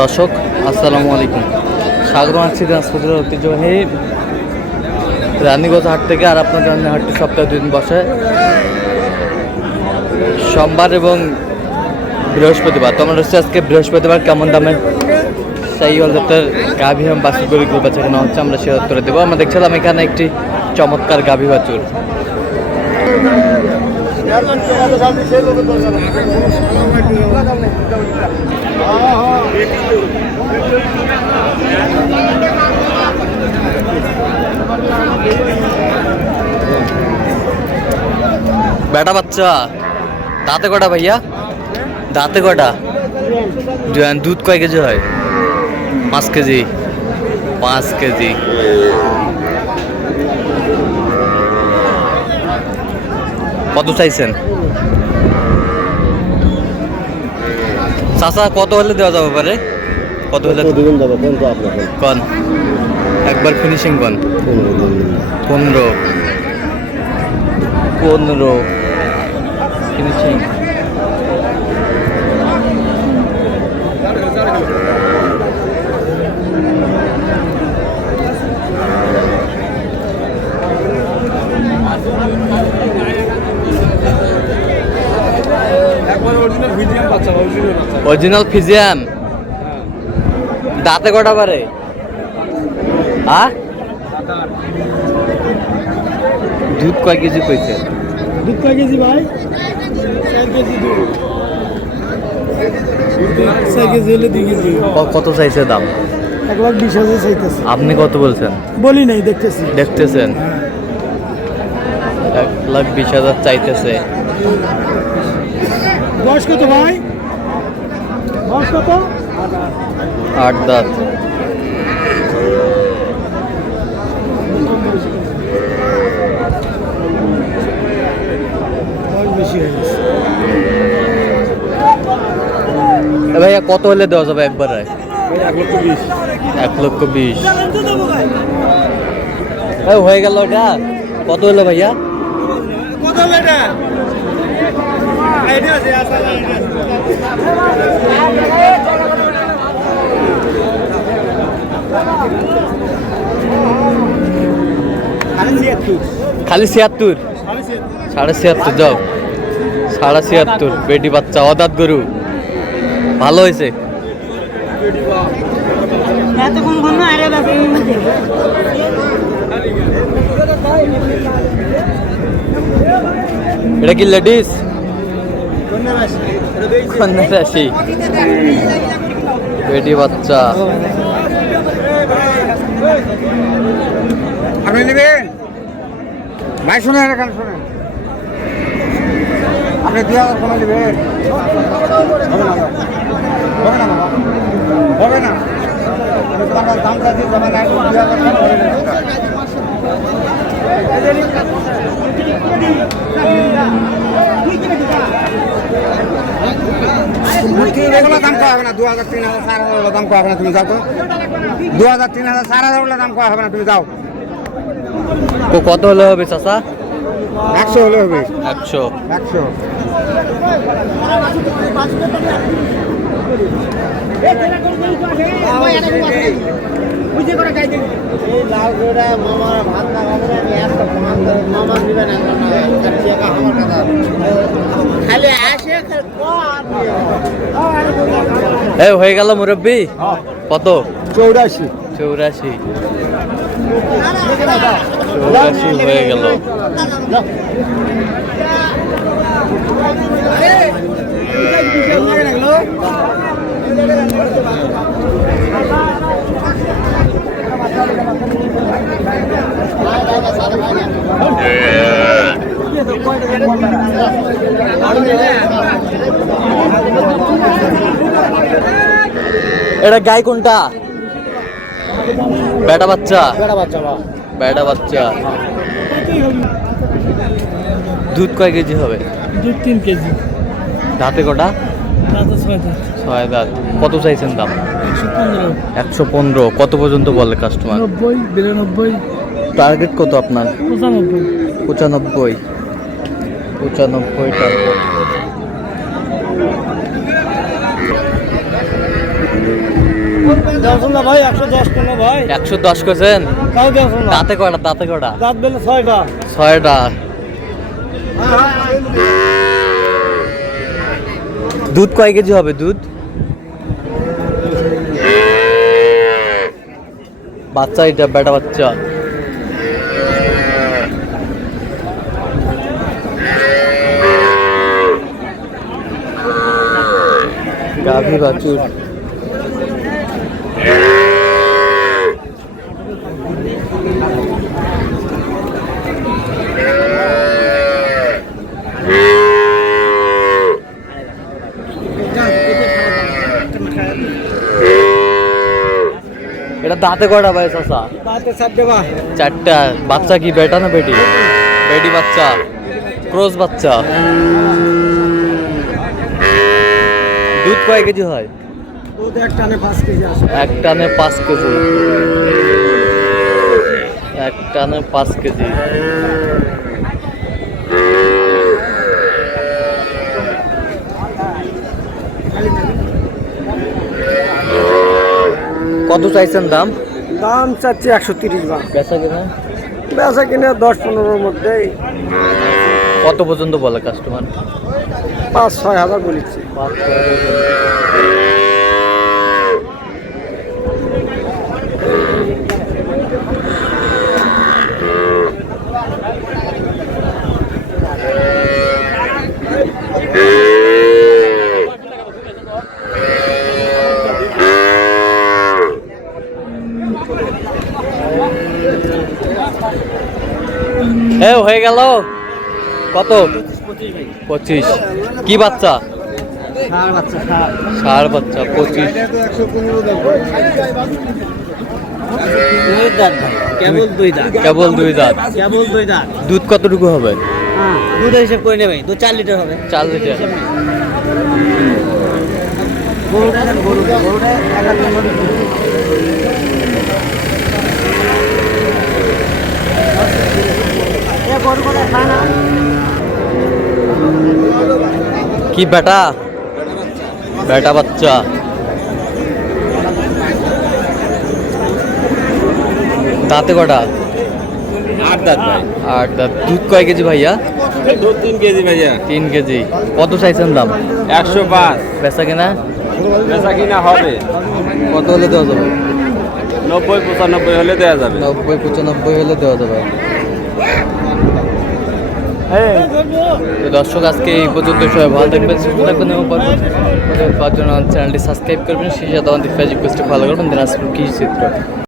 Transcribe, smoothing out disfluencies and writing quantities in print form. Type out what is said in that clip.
দর্শক আসসালামু আলাইকুম, স্বাগত আছি দিনাজপুরের ঐতিহ্যবাহী রানীগঞ্জ হাট থেকে। আর আপনার জানেন হাটটি সপ্তাহে 2 দিন বসে, সোমবার এবং বৃহস্পতিবার। তোমরা হচ্ছে আজকে বৃহস্পতিবার কেমন দামের সেই জাতের গাভী এবং বাছুর গরুগুলো বাচ্চা কেনা হচ্ছে, আমরা সে উত্তরে দেবো। আমরা দেখছিলাম এখানে একটি চমৎকার গাভী বাছুর। বেটা বাচ্চা দাঁতে কটা ভাইয়া? দাঁতে কটা? দুধ কয় কেজি হয়? 5 কেজি। 5 কেজি। কত চাইছেন চাচা? কত হলে দেওয়া যাবে পারে? কত হলে কন একবার ফিনিশিং কন? 15 ফিনিশিং। অরিজিনাল ফিজিয়াম। দাঁতে কটা পারে? দুধ কয় কেজি কইছে? দুধ কয় কেজি ভাই? 4 কেজি দুধ। 4 কেজি হলে 2 কেজি। কত চাইছে দাম? 1,20,000 চাইতেছে। আপনি কত বলছেন? বলি নাই, দেখতেছি। দেখতেছেন 1,20,000 চাইতেছে। বয়স কত ভাই? বয়স কত? 8 দাঁত। বেশি হয়ে গেছে ভাইয়া কত হলে দেওয়া যাবে একবারে? 1,20,000। 1,20,000 হয়ে গেল। ওটা কত হলো ভাইয়া? কত হলো এটা? আইডিয়া আছে আসলে খালি 76। 76.5 যাও। 76.5 বেটি বাচ্চা অদাত গরু। ভালো হয়েছে। এটা কি লেডিস? 15 বেটি বাচ্চা। আপনি নেবেন ভাই? শুনে এখানে শুনে, আপনি 2,000 কমে নেবেন? হবে না দাম চাচ্ছি, জমা নাই। 2,000 দাম করা হবে না। 2,000, 3,000, 4,000 দাম করা হবে না। তুমি যাও তো। 2,000, 3,000, 4,000 দাম করা হবে না। তুমি যাও। কত হলে হবে চাচা? 100 হলে হবে। 100। 100। হয়ে গেল মুরব্বি। কত? 84। 84 হয়ে গেল। এটা গাই কোনটা? বেটা বাচ্চা। বেটা বাচ্চা। দুধ কয় কেজি হবে? দুধ 3 কেজি। দাঁতে কটা? দাঁতে 6 দাঁত। 6 দাঁত। কত চাইছেন দাম? 115। 115। কত পর্যন্ত বলে কাস্টমার? 90, 92। টার্গেট কত আপনার? 95। 95। 95 টার্গেট। দেড়শো না ভাই 110 টাকা ভাই 110 করছেন? তাও দেড়শো না দাঁতে কয়টা? দাঁতে কয়টা? দাঁত বেলে 6টা 6টা। দুধ কয় কেজি হবে দুধ? বাচ্চা, এটা বেটা বাচ্চা। গাভী বাছুর। এটা দাঁতে কয়টা ভাই চাচা? দাঁতে 4টা ভাই 4টা। বাচ্চা কি বেটা না বেটি? বেটি বাচ্চা, ক্রস বাচ্চা। দুধ কয় কেজি হয়? দুধ এক টানে 5 কেজি আসে এক টানে 5 কেজি। এক টানে 5 কেজি। কত চাইছেন দাম? দাম চাচ্ছি 130 ভাই বেচা কিনা বেচা কিনে 10-15 এর মধ্যে কত পর্যন্ত বলে কাস্টমার? 5-6 হাজার বলেছি। হয়ে গেল। কত? 25। কি বাচ্চা? ষাঁড় বাচ্চা 25। কেবল 2 দাঁত কেবল 2 দাঁত। কেবল 2 দাঁত দুধ কতটুকু হবে? দুধের হিসাব করে নেবে দুধ 4 লিটার হবে 4 লিটার। কি বেটা? বেটা বাচ্চা। দাঁতে কটা? 8 দাঁত ভাই। 8 দাঁত। দুধ কয় কেজি ভাইয়া? দুধ 3 কেজি ভাইয়া। 3 কেজি। কত চাইছেন দাম? 105। বেচা কেনা বেচা কিনা হবে। কত হলে দেওয়া যাবে? 90-95 হলে দেওয়া যাবে। 90-95 হলে দেওয়া যাবে। তো দর্শক, আজকে এই পর্যন্ত সবাই ভালো থাকবেন, সুস্থ থাকবেন এবং পরবর্তী চ্যানেলটি সাবস্ক্রাইব করবেন। সেই সাথে আমাদের ফেসবুক পেজটি ফলো করবেন। দিনাজপুর কৃষি চিত্র।